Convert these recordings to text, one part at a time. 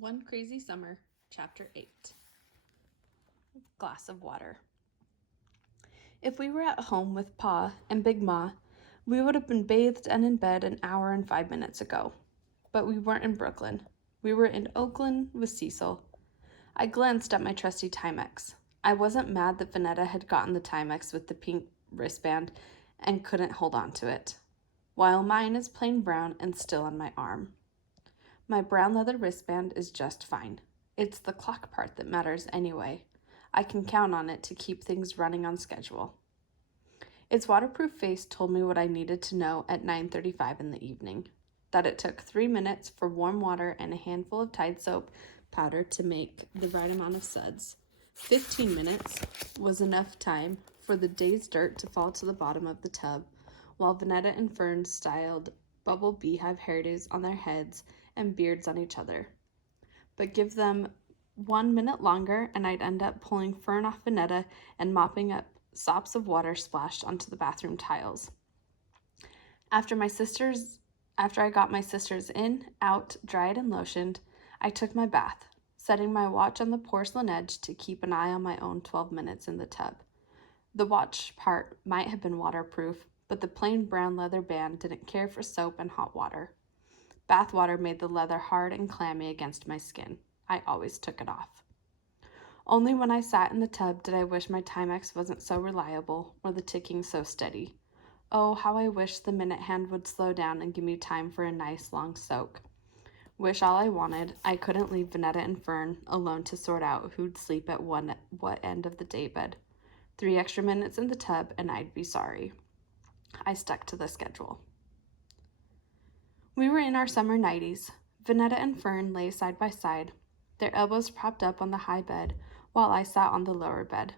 One Crazy Summer, Chapter 8. Glass of Water. If we were at home with Pa and Big Ma, we would have been bathed and in bed an hour and 5 minutes ago. But we weren't in Brooklyn. We were in Oakland with Cecil. I glanced at my trusty Timex. I wasn't mad that Vanetta had gotten the Timex with the pink wristband and couldn't hold on to it, while mine is plain brown and still on my arm. My brown leather wristband is just fine. It's the clock part that matters anyway. I can count on it to keep things running on schedule. Its waterproof face told me what I needed to know at 9:35 in the evening. That it took 3 minutes for warm water and a handful of Tide soap powder to make the right amount of suds. 15 minutes was enough time for the day's dirt to fall to the bottom of the tub, while Vanetta and Fern styled bubble beehive hairdos on their heads and beards on each other. But give them 1 minute longer and I'd end up pulling Fern off Vanetta and mopping up sops of water splashed onto the bathroom tiles. After I got my sisters in, out, dried, and lotioned, I took my bath, setting my watch on the porcelain edge to keep an eye on my own 12 minutes in the tub. The watch part might have been waterproof, but the plain brown leather band didn't care for soap and hot water. Bath water made the leather hard and clammy against my skin. I always took it off. Only when I sat in the tub did I wish my Timex wasn't so reliable or the ticking so steady. Oh, how I wish the minute hand would slow down and give me time for a nice long soak. Wish all I wanted. I couldn't leave Vanetta and Fern alone to sort out who'd sleep at what end of the daybed. 3 extra minutes in the tub and I'd be sorry. I stuck to the schedule. We were in our summer nighties. Vanetta and Fern lay side by side, their elbows propped up on the high bed, while I sat on the lower bed.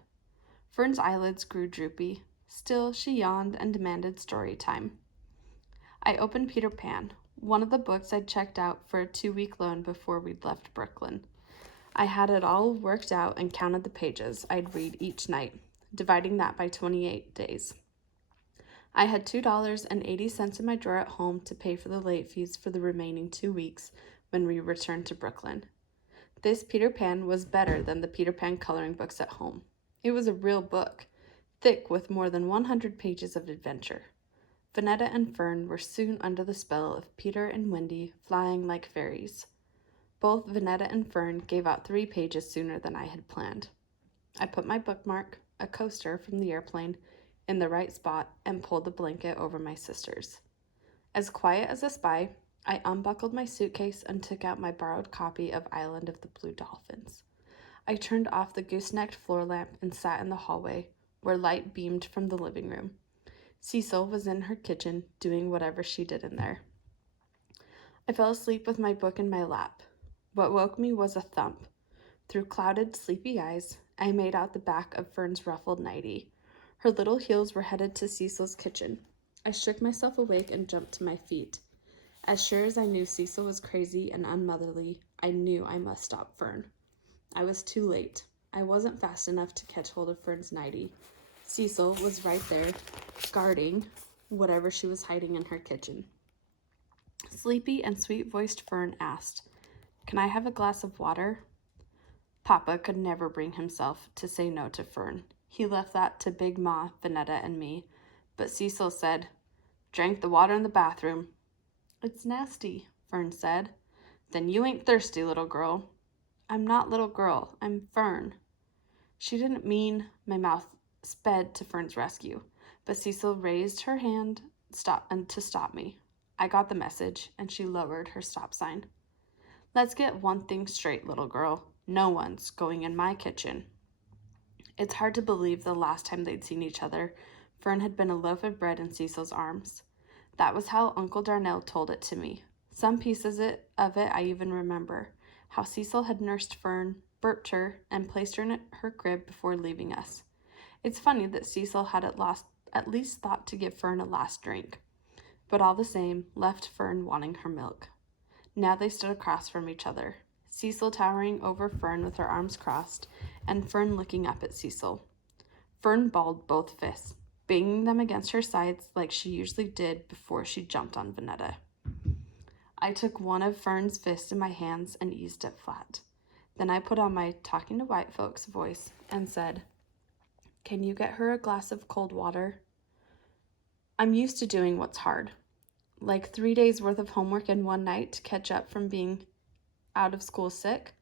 Fern's eyelids grew droopy. Still, she yawned and demanded story time. I opened Peter Pan, one of the books I'd checked out for a 2-week loan before we'd left Brooklyn. I had it all worked out and counted the pages I'd read each night, dividing that by 28 days. I had $2.80 in my drawer at home to pay for the late fees for the remaining 2 weeks when we returned to Brooklyn. This Peter Pan was better than the Peter Pan coloring books at home. It was a real book, thick with more than 100 pages of adventure. Vanetta and Fern were soon under the spell of Peter and Wendy flying like fairies. Both Vanetta and Fern gave out 3 pages sooner than I had planned. I put my bookmark, a coaster from the airplane, in the right spot and pulled the blanket over my sisters. As quiet as a spy, I unbuckled my suitcase and took out my borrowed copy of Island of the Blue Dolphins. I turned off the goosenecked floor lamp and sat in the hallway, where light beamed from the living room. Cecil was in her kitchen, doing whatever she did in there. I fell asleep with my book in my lap. What woke me was a thump. Through clouded, sleepy eyes, I made out the back of Fern's ruffled nightie. Her little heels were headed to Cecil's kitchen. I shook myself awake and jumped to my feet. As sure as I knew Cecil was crazy and unmotherly, I knew I must stop Fern. I was too late. I wasn't fast enough to catch hold of Fern's nightie. Cecil was right there, guarding whatever she was hiding in her kitchen. Sleepy and sweet-voiced Fern asked, "Can I have a glass of water?" Papa could never bring himself to say no to Fern. He left that to Big Ma, Vanetta, and me. But Cecil said, "Drank the water in the bathroom." "It's nasty," Fern said. "Then you ain't thirsty, little girl." "I'm not little girl. I'm Fern." She didn't mean. My mouth sped to Fern's rescue, but Cecil raised her hand to stop me. I got the message, and she lowered her stop sign. "Let's get one thing straight, little girl. No one's going in my kitchen." It's hard to believe the last time they'd seen each other, Fern had been a loaf of bread in Cecil's arms. That was how Uncle Darnell told it to me. Some pieces of it I even remember. How Cecil had nursed Fern, burped her, and placed her in her crib before leaving us. It's funny that Cecil had at least thought to give Fern a last drink, but all the same, left Fern wanting her milk. Now they stood across from each other, Cecil towering over Fern with her arms crossed, and Fern looking up at Cecil. Fern balled both fists, banging them against her sides like she usually did before she jumped on Vanetta. I took one of Fern's fists in my hands and eased it flat. Then I put on my talking to white folks voice and said, "Can you get her a glass of cold water?" I'm used to doing what's hard, like 3 days worth of homework in one night to catch up from being out of school sick,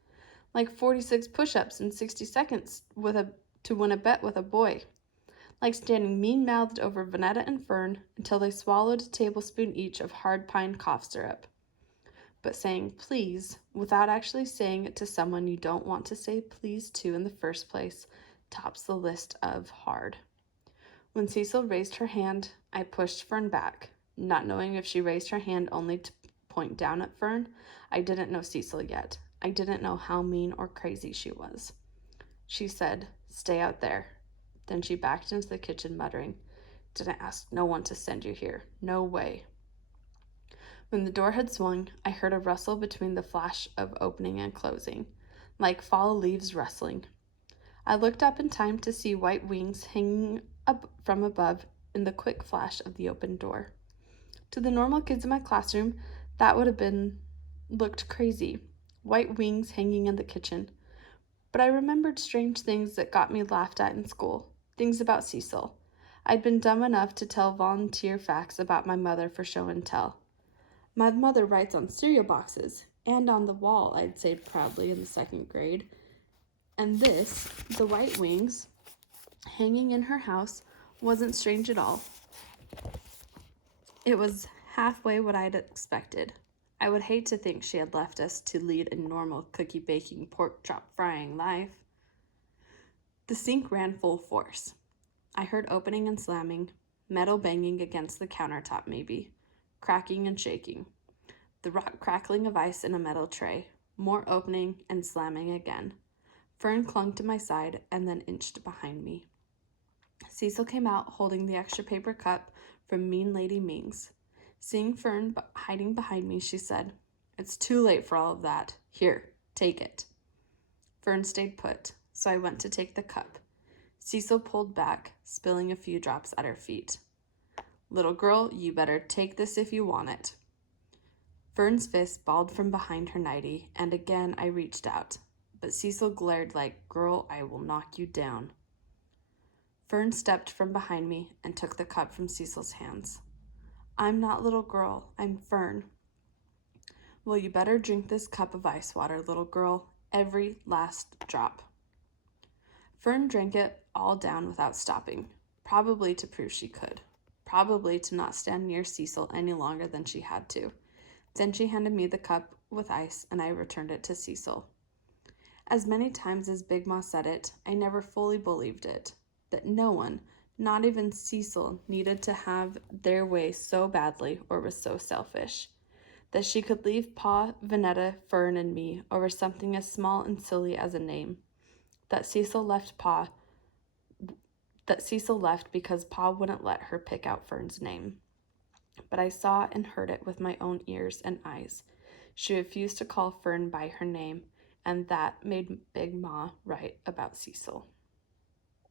like 46 push-ups in 60 seconds to win a bet with a boy, like standing mean-mouthed over Vanetta and Fern until they swallowed a tablespoon each of hard pine cough syrup. But saying please without actually saying it to someone you don't want to say please to in the first place tops the list of hard. When Cecil raised her hand, I pushed Fern back, not knowing if she raised her hand only to point down at Fern. I didn't know Cecil yet. I didn't know how mean or crazy she was. She said, "Stay out there." Then she backed into the kitchen, muttering, "Didn't ask no one to send you here. No way." When the door had swung, I heard a rustle between the flash of opening and closing, like fall leaves rustling. I looked up in time to see white wings hanging up from above in the quick flash of the open door. To the normal kids in my classroom, that would have looked crazy, white wings hanging in the kitchen. But I remembered strange things that got me laughed at in school, things about Cecil. I'd been dumb enough to tell volunteer facts about my mother for show and tell. "My mother writes on cereal boxes and on the wall," I'd say proudly in the 2nd grade. And this, the white wings, hanging in her house, wasn't strange at all. It was halfway what I'd expected. I would hate to think she had left us to lead a normal cookie baking, pork chop frying life. The sink ran full force. I heard opening and slamming, metal banging against the countertop maybe, cracking and shaking, the rock crackling of ice in a metal tray, more opening and slamming again. Fern clung to my side and then inched behind me. Cecil came out holding the extra paper cup from Mean Lady Ming's. Seeing Fern hiding behind me, she said, "It's too late for all of that. Here, take it." Fern stayed put, so I went to take the cup. Cecil pulled back, spilling a few drops at her feet. "Little girl, you better take this if you want it." Fern's fist balled from behind her nightie, and again I reached out, but Cecil glared like, "Girl, I will knock you down." Fern stepped from behind me and took the cup from Cecil's hands. "I'm not little girl, I'm Fern." "Well, you better drink this cup of ice water, little girl, every last drop." Fern drank it all down without stopping, probably to prove she could, probably to not stand near Cecil any longer than she had to. Then she handed me the cup with ice, and I returned it to Cecil. As many times as Big Ma said it, I never fully believed it, that no one, not even Cecil, needed to have their way so badly or was so selfish, that she could leave Pa, Vanetta, Fern, and me over something as small and silly as a name, that Cecil left because Pa wouldn't let her pick out Fern's name. But I saw and heard it with my own ears and eyes. She refused to call Fern by her name, and that made Big Ma right about Cecil.